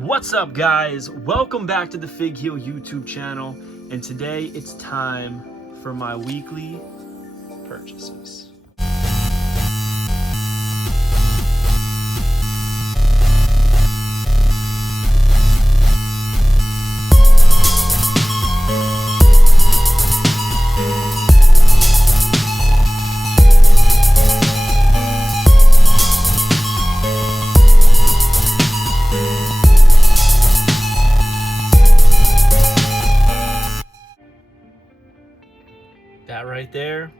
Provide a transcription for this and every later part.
What's up, guys? Welcome back to the Fig Heel YouTube channel, and today it's time for my weekly purchases. That right there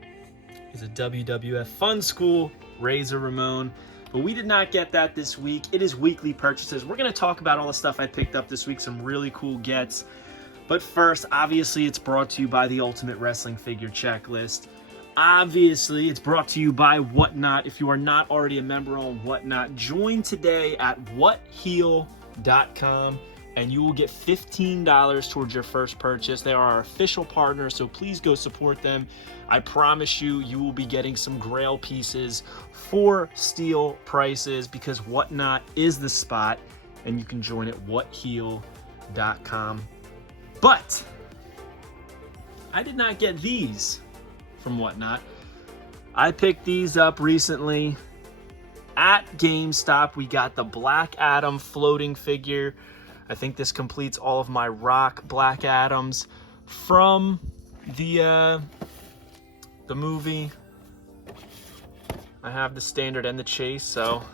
is a WWF Fun School Razor Ramon, but we did not get that this week. It is weekly purchases. We're going to talk about all the stuff I picked up this week, some really cool gets. But first, obviously, it's brought to you by the Ultimate Wrestling Figure Checklist. Obviously, it's brought to you by Whatnot. If you are not already a member on Whatnot, join today at whatheel.com. and you will get $15 towards your first purchase. They are our official partner, so please go support them. I promise you, you will be getting some Grail pieces for steal prices because Whatnot is the spot, and you can join at whatheel.com. But I did not get these from Whatnot. I picked these up recently at GameStop. We got the Black Adam floating figure. I think this completes all of my Rock Black Adams from the movie. I have the standard and the chase, so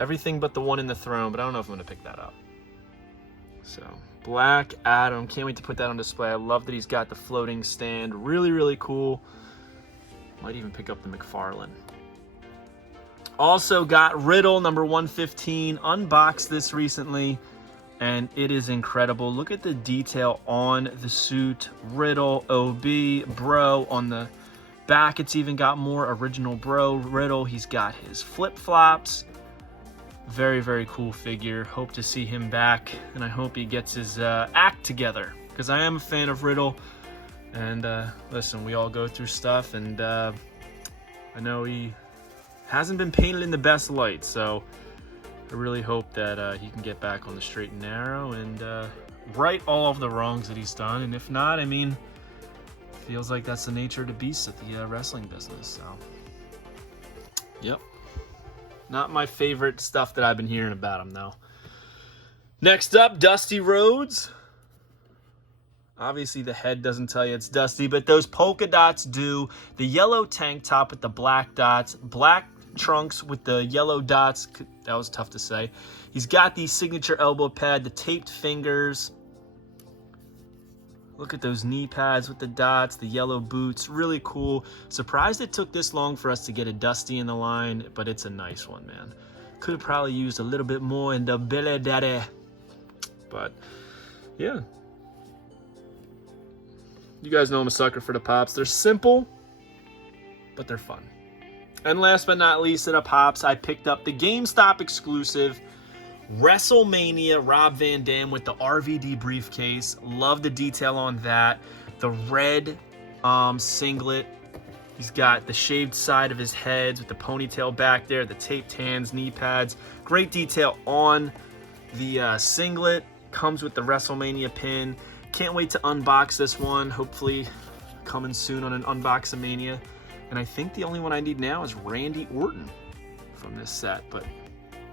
everything but the one in the throne, but I don't know if I'm gonna pick that up. So Black Adam, can't wait to put that on display. I love that he's got the floating stand. Really, really cool. Might even pick up the McFarlane. Also got Riddle number 115, unboxed this recently, and it is incredible. Look at the detail on the suit. Riddle, OB, Bro on the back. It's even got more original Bro Riddle. He's got his flip-flops. Very, very cool figure. Hope to see him back, and I hope he gets his act together, because I am a fan of Riddle. And listen, we all go through stuff, and I know he hasn't been painted in the best light, so I really hope that he can get back on the straight and narrow and right all of the wrongs that he's done. And if not, I mean, feels like that's the nature of the beast of the wrestling business. So, yep. Not my favorite stuff that I've been hearing about him, though. Next up, Dusty Rhodes. Obviously, the head doesn't tell you it's Dusty, but those polka dots do. The yellow tank top with the black dots, black trunks with the yellow dots. That was tough to say. He's got the signature elbow pad, the taped fingers. Look at those knee pads with the dots, the yellow boots. Really cool. Surprised it took this long for us to get a Dusty in the line, but it's a nice one, man. Could have probably used a little bit more in the belly daddy. But, yeah. You guys know I'm a sucker for the pops. They're simple, but they're fun. And last but not least, at the pops, I picked up the GameStop exclusive WrestleMania Rob Van Dam with the RVD briefcase. Love the detail on that. The red singlet. He's got the shaved side of his head with the ponytail back there, the taped hands, knee pads. Great detail on the singlet. Comes with the WrestleMania pin. Can't wait to unbox this one. Hopefully coming soon on an Unboxamania. And I think the only one I need now is Randy Orton from this set. But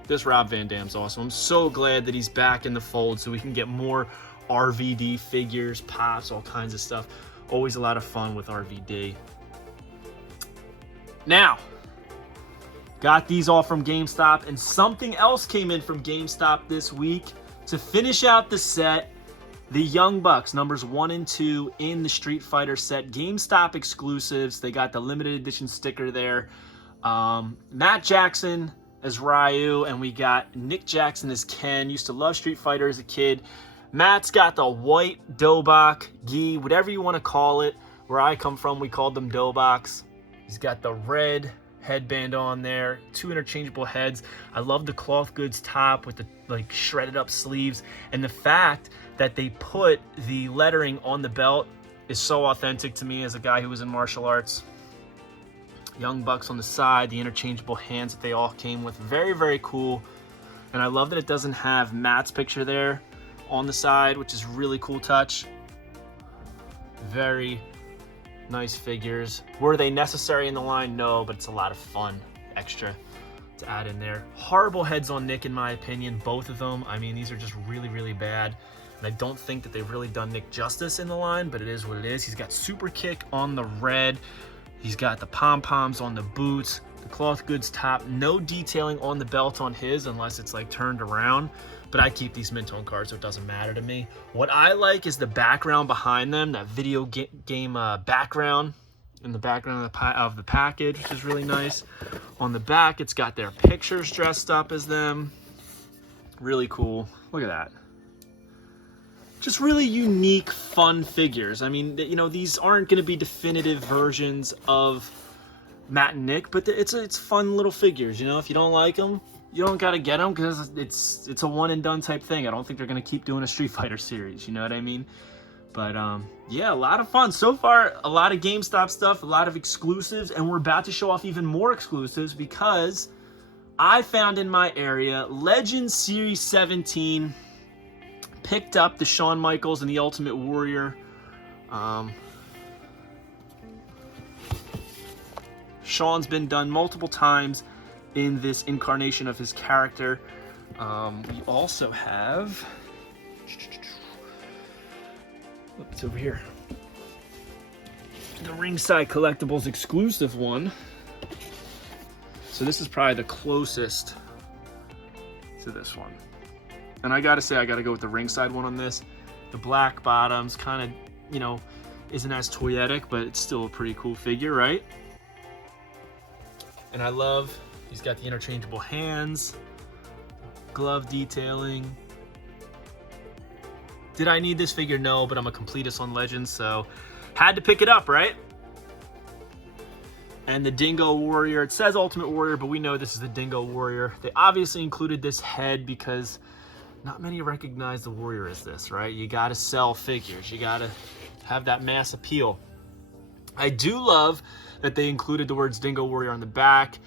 this Rob Van Dam's awesome. I'm so glad that he's back in the fold so we can get more RVD figures, pops, all kinds of stuff. Always a lot of fun with RVD. Now, got these all from GameStop, and something else came in from GameStop this week to finish out the set. The Young Bucks, numbers 1 and 2 in the Street Fighter set. GameStop exclusives. They got the limited edition sticker there. Matt Jackson as Ryu, and we got Nick Jackson as Ken. Used to love Street Fighter as a kid. Matt's got the white Dobok, gi, whatever you want to call it. Where I come from, we called them Doboks. He's got the red headband on there, 2 interchangeable heads. I love the cloth goods top with the like shredded up sleeves, and the fact that they put the lettering on the belt is so authentic to me as a guy who was in martial arts. Young Bucks on the side, the interchangeable hands that they all came with. Very, very cool. And I love that it doesn't have Matt's picture there on the side, which is really cool touch. Very nice figures. Were they necessary in the line? No, but it's a lot of fun extra to add in there. Horrible heads on Nick, in my opinion, both of them. I mean, these are just really, really bad. And I don't think that they've really done Nick justice in the line, but it is what it is. He's got super kick on the red. He's got the pom-poms on the boots, the cloth goods top. No detailing on the belt on his unless it's like turned around. But I keep these mid-tone cards, so it doesn't matter to me. What I like is the background behind them, that video game background in the background of the package, which is really nice. On the back, it's got their pictures dressed up as them. Really cool. Look at that. Just really unique, fun figures. I mean, you know, these aren't going to be definitive versions of Matt and Nick, but it's fun little figures. You know, if you don't like them, you don't got to get them, because it's a one and done type thing. I don't think they're going to keep doing a Street Fighter series, you know what I mean? But yeah, a lot of fun. So far, a lot of GameStop stuff, a lot of exclusives, and we're about to show off even more exclusives because I found in my area Legends Series 17, picked up the Shawn Michaels and the Ultimate Warrior. Shawn's been done multiple times in this incarnation of his character. We also have, it's over here, the Ringside Collectibles exclusive one. So this is probably the closest to this one. And I gotta say, I gotta go with the Ringside one on this. The black bottoms kind of, you know, isn't as toyetic, but it's still a pretty cool figure, right? And I love, he's got the interchangeable hands, glove detailing. Did I need this figure? No, but I'm a completist on Legends, so had to pick it up, right? And the Dingo Warrior, it says Ultimate Warrior, but we know this is the Dingo Warrior. They obviously included this head because not many recognize the Warrior as this, right? You gotta sell figures, you gotta have that mass appeal. I do love that they included the words Dingo Warrior on the back.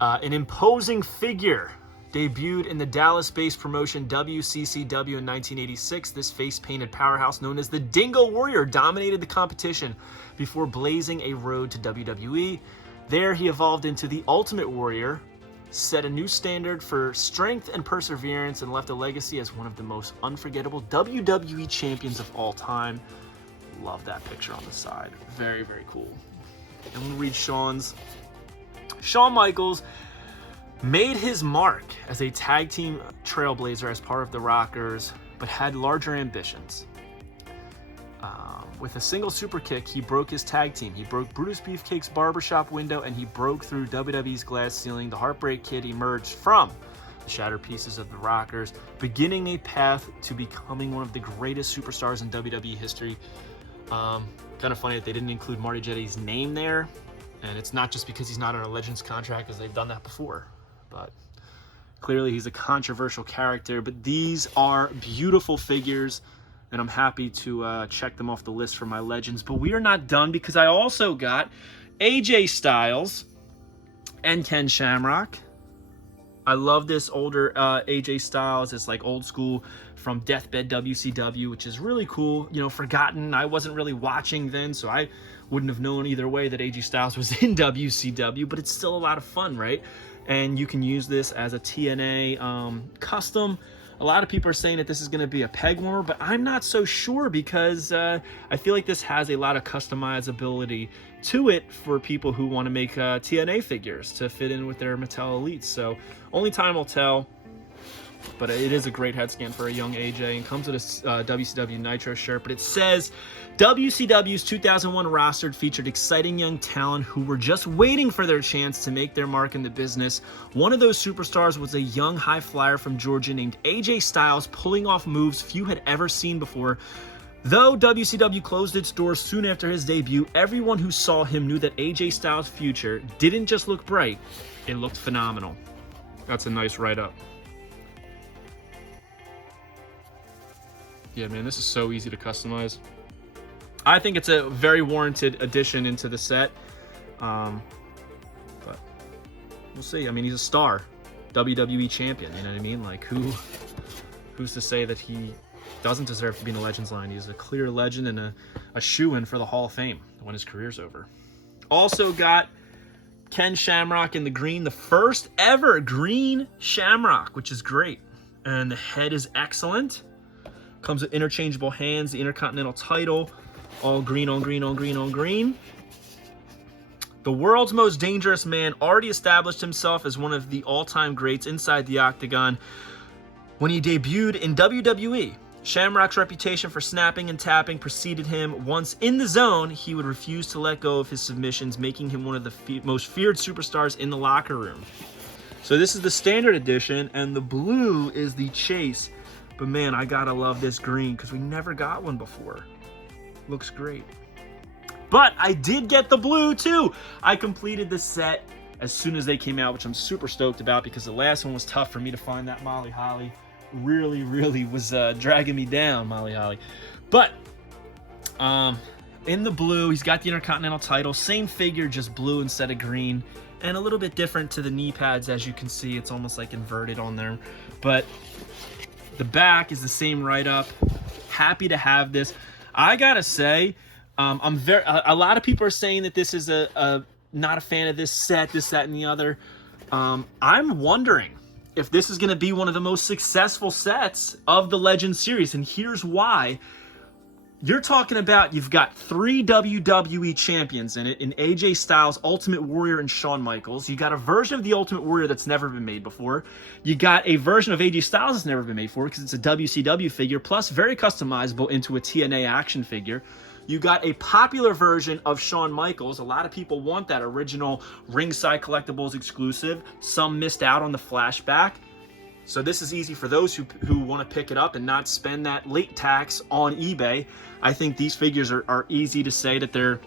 An imposing figure debuted in the Dallas-based promotion WCCW in 1986. This face-painted powerhouse known as the Dingo Warrior dominated the competition before blazing a road to WWE. There he evolved into the Ultimate Warrior, set a new standard for strength and perseverance, and left a legacy as one of the most unforgettable WWE champions of all time. Love that picture on the side. Very, very cool. And we'll read Shawn's. Shawn Michaels made his mark as a tag team trailblazer as part of the Rockers, but had larger ambitions. With a single super kick, he broke his tag team. He broke Brutus Beefcake's barbershop window, and he broke through WWE's glass ceiling. The Heartbreak Kid emerged from the shattered pieces of the Rockers, beginning a path to becoming one of the greatest superstars in WWE history. Kind of funny that they didn't include Marty Jannetty's name there, and it's not just because he's not on a Legends contract, because they've done that before. But clearly he's a controversial character. But these are beautiful figures, and I'm happy to check them off the list for my Legends. But we are not done, because I also got AJ Styles and Ken Shamrock. I love this older AJ Styles. It's like old school from Deathbed WCW, which is really cool. You know, forgotten. I wasn't really watching then, so I wouldn't have known either way that AJ Styles was in WCW, but it's still a lot of fun, right? And you can use this as a TNA custom. A lot of people are saying that this is going to be a peg warmer, but I'm not so sure, because I feel like this has a lot of customizability to it for people who want to make TNA figures to fit in with their Mattel Elites. So only time will tell, but it is a great head scan for a young AJ, and comes with a WCW Nitro shirt. But it says WCW's 2001 roster featured exciting young talent who were just waiting for their chance to make their mark in the business. One of those superstars was a young high flyer from Georgia named AJ Styles, pulling off moves few had ever seen before. Though WCW closed its doors soon after his debut, everyone who saw him knew that AJ Styles' future didn't just look bright, it looked phenomenal. That's a nice write-up. Yeah, man, this is so easy to customize. I think it's a very warranted addition into the set. But we'll see. I mean, he's a star. WWE champion. You know what I mean? Like, who's to say that he doesn't deserve to be in the Legends line? He's a clear legend and a shoo-in for the Hall of Fame when his career's over. Also got Ken Shamrock in the green, the first ever green Shamrock, which is great. And the head is excellent. Comes with interchangeable hands, the Intercontinental title, all green on green on green on green. The world's most dangerous man already established himself as one of the all-time greats inside the octagon when he debuted in WWE. Shamrock's reputation for snapping and tapping preceded him. Once in the zone, he would refuse to let go of his submissions, making him one of the most feared superstars in the locker room. So this is the standard edition, and the blue is the chase. But man, I gotta love this green because we never got one before. Looks great. But I did get the blue too. I completed the set as soon as they came out, which I'm super stoked about because the last one was tough for me to find. That Molly Holly really was dragging me down, Molly Holly. But in the blue, he's got the Intercontinental title. Same figure, just blue instead of green. And a little bit different to the knee pads, as you can see. It's almost like inverted on there. But the back is the same write-up. Happy to have this. I gotta say, a lot of people are saying that this is not a fan of this set, this, that, and the other. I'm wondering if this is going to be one of the most successful sets of the Legends series, and here's why. You're talking about, you've got 3 WWE champions in it, in AJ Styles, Ultimate Warrior, and Shawn Michaels. You got a version of the Ultimate Warrior that's never been made before. You got a version of AJ Styles that's never been made before because it's a WCW figure, plus very customizable into a TNA action figure. You got a popular version of Shawn Michaels. A lot of people want that original Ringside Collectibles exclusive. Some missed out on the flashback. So this is easy for those who want to pick it up and not spend that late tax on eBay. I think these figures are easy to say that they're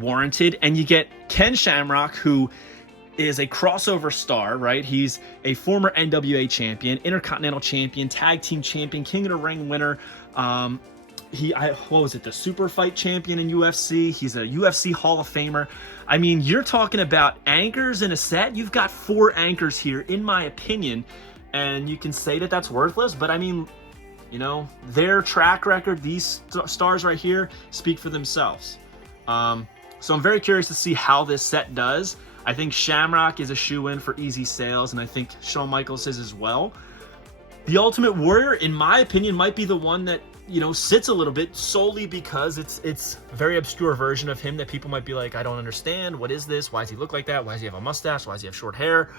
warranted. And you get Ken Shamrock, who is a crossover star, right? He's a former NWA champion, Intercontinental champion, Tag Team champion, King of the Ring winner. What was it? The Super Fight champion in UFC. He's a UFC Hall of Famer. I mean, you're talking about anchors in a set. You've got 4 anchors here, in my opinion. And you can say that that's worthless, but I mean, you know, their track record, these stars right here, speak for themselves. So I'm very curious to see how this set does. I think Shamrock is a shoe-in for easy sales, and I think Shawn Michaels is as well. The Ultimate Warrior, in my opinion, might be the one that, you know, sits a little bit solely because it's a very obscure version of him that people might be like, I don't understand. What is this? Why does he look like that? Why does he have a mustache? Why does he have short hair?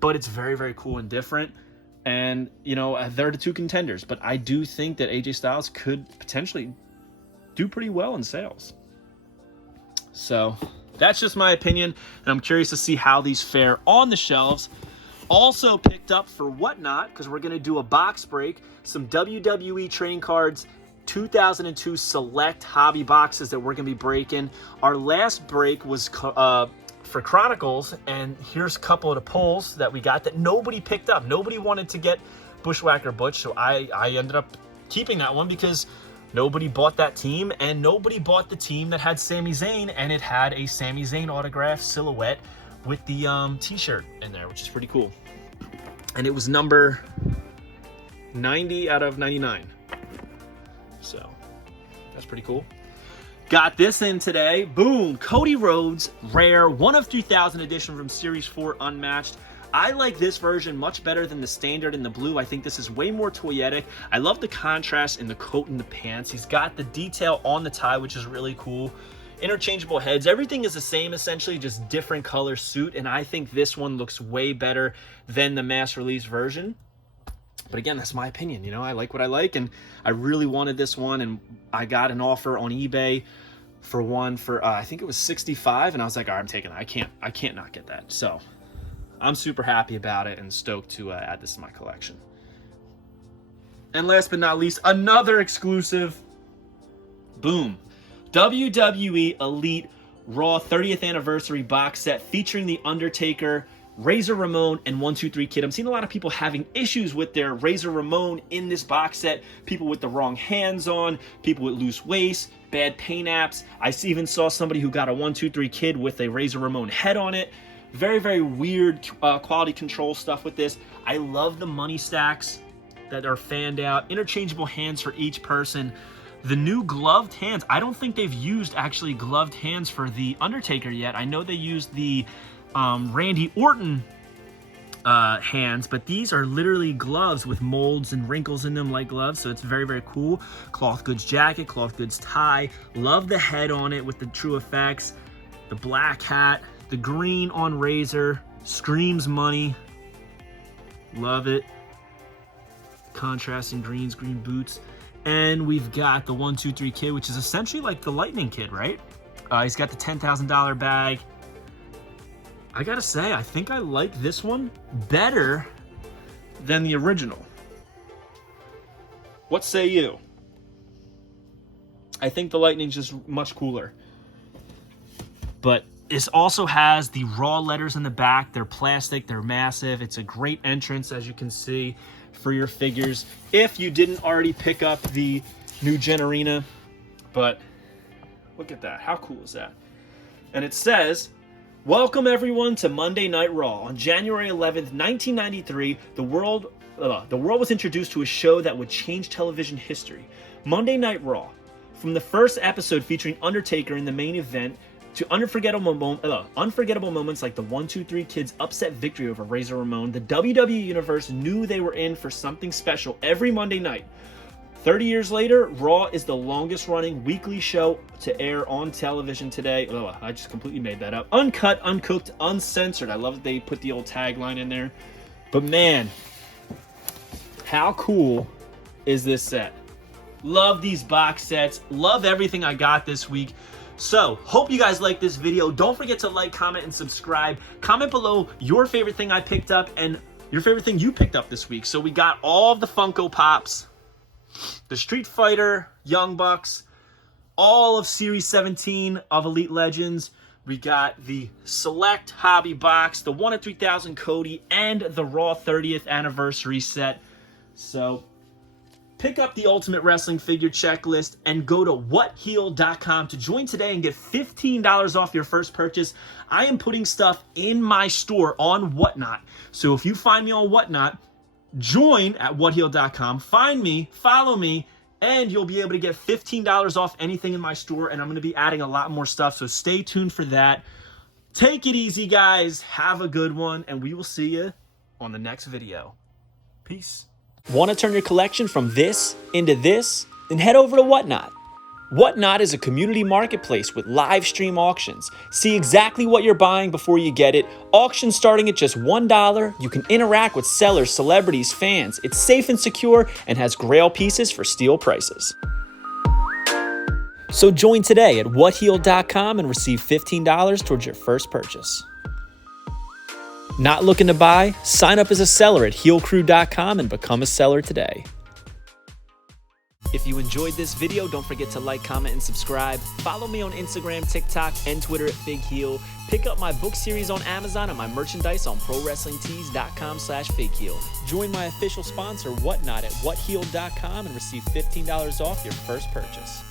But it's very, very cool and different. And, you know, they're the 2 contenders. But I do think that AJ Styles could potentially do pretty well in sales. So that's just my opinion. And I'm curious to see how these fare on the shelves. Also picked up for Whatnot, because we're going to do a box break, some WWE trading cards, 2002 select hobby boxes that we're going to be breaking. Our last break was for Chronicles, and here's a couple of the pulls that we got that nobody picked up. Nobody wanted to get Bushwhacker Butch, so I ended up keeping that one because nobody bought that team, and nobody bought the team that had Sami Zayn, and it had a Sami Zayn autograph silhouette with the t-shirt in there, which is pretty cool. And it was number 90 out of 99. So that's pretty cool. Got this in today. Boom. Cody Rhodes, rare, 1 of 3000 edition from Series 4 Unmatched. I like this version much better than the standard in the blue. I think this is way more toyetic. I love the contrast in the coat and the pants. He's got the detail on the tie, which is really cool. Interchangeable heads. Everything is the same, essentially, just different color suit. And I think this one looks way better than the mass release version. But again, that's my opinion. You know, I like what I like, and I really wanted this one, and I got an offer on eBay for one for I think it was $65, and I was like, all right, I'm taking it. I can't not get that. So I'm super happy about it and stoked to add this to my collection. And last but not least, another exclusive. Boom. WWE Elite Raw 30th Anniversary box set featuring The Undertaker, Razor Ramon, and 1-2-3 Kid. I'm seeing a lot of people having issues with their Razor Ramon in this box set. People with the wrong hands on, people with loose waist, bad paint apps. I even saw somebody who got a 1-2-3 Kid with a Razor Ramon head on it. Very, very weird quality control stuff with this. I love the money stacks that are fanned out. Interchangeable hands for each person. The new gloved hands, I don't think they've used actually gloved hands for the Undertaker yet. I know they used the Randy Orton hands, but these are literally gloves with molds and wrinkles in them like gloves, so it's very, very cool. Cloth goods jacket, cloth goods tie. Love the head on it with the True Effects. The black hat, the green on Razor, screams money. Love it. Contrasting greens, green boots. And we've got the 1-2-3 Kid, which is essentially like the Lightning Kid, right? He's got the $10,000 bag. I gotta say, I think I like this one better than the original. What say you? I think the Lightning's just much cooler. But this also has the Raw letters in the back. They're plastic, they're massive. It's a great entrance, as you can see, for your figures if you didn't already pick up the new Gen Arena. But look at that, how cool is that? And it says, welcome everyone to Monday Night Raw. On January 11th, 1993, the world was introduced to a show that would change television history. Monday Night Raw. From the first episode featuring Undertaker in the main event to unforgettable moments like the 1-2-3 Kid's upset victory over Razor Ramon, the WWE Universe knew they were in for something special every Monday night. 30 years later, Raw is the longest running weekly show to air on television today. Oh, I just completely made that up. Uncut, uncooked, uncensored. I love that they put the old tagline in there. But man, how cool is this set? Love these box sets. Love everything I got this week. So, hope you guys like this video. Don't forget to like, comment, and subscribe. Comment below your favorite thing I picked up and your favorite thing you picked up this week. So we got all of the Funko Pops, the Street Fighter, Young Bucks, all of Series 17 of Elite Legends. We got the Select Hobby Box, the 1 of 3000 Cody, and the Raw 30th Anniversary set. So pick up the Ultimate Wrestling Figure Checklist and go to whatheel.com to join today and get $15 off your first purchase. I am putting stuff in my store on Whatnot. So if you find me on Whatnot, join at whatheel.com, find me, follow me, and you'll be able to get $15 off anything in my store, and I'm going to be adding a lot more stuff, so stay tuned for that. Take it easy, guys. Have a good one, and we will see you on the next video. Peace. Want to turn your collection from this into this? Then head over to Whatnot. Whatnot is a community marketplace with live stream auctions. See exactly what you're buying before you get it. Auctions starting at just $1. You can interact with sellers, celebrities, fans. It's safe and secure and has grail pieces for steal prices. So join today at whatheel.com and receive $15 towards your first purchase. Not looking to buy? Sign up as a seller at heelcrew.com and become a seller today. If you enjoyed this video, don't forget to like, comment, and subscribe. Follow me on Instagram, TikTok, and Twitter at FigHeel. Pick up my book series on Amazon and my merchandise on ProWrestlingTees.com/FigHeel. Join my official sponsor, Whatnot, at whatheel.com and receive $15 off your first purchase.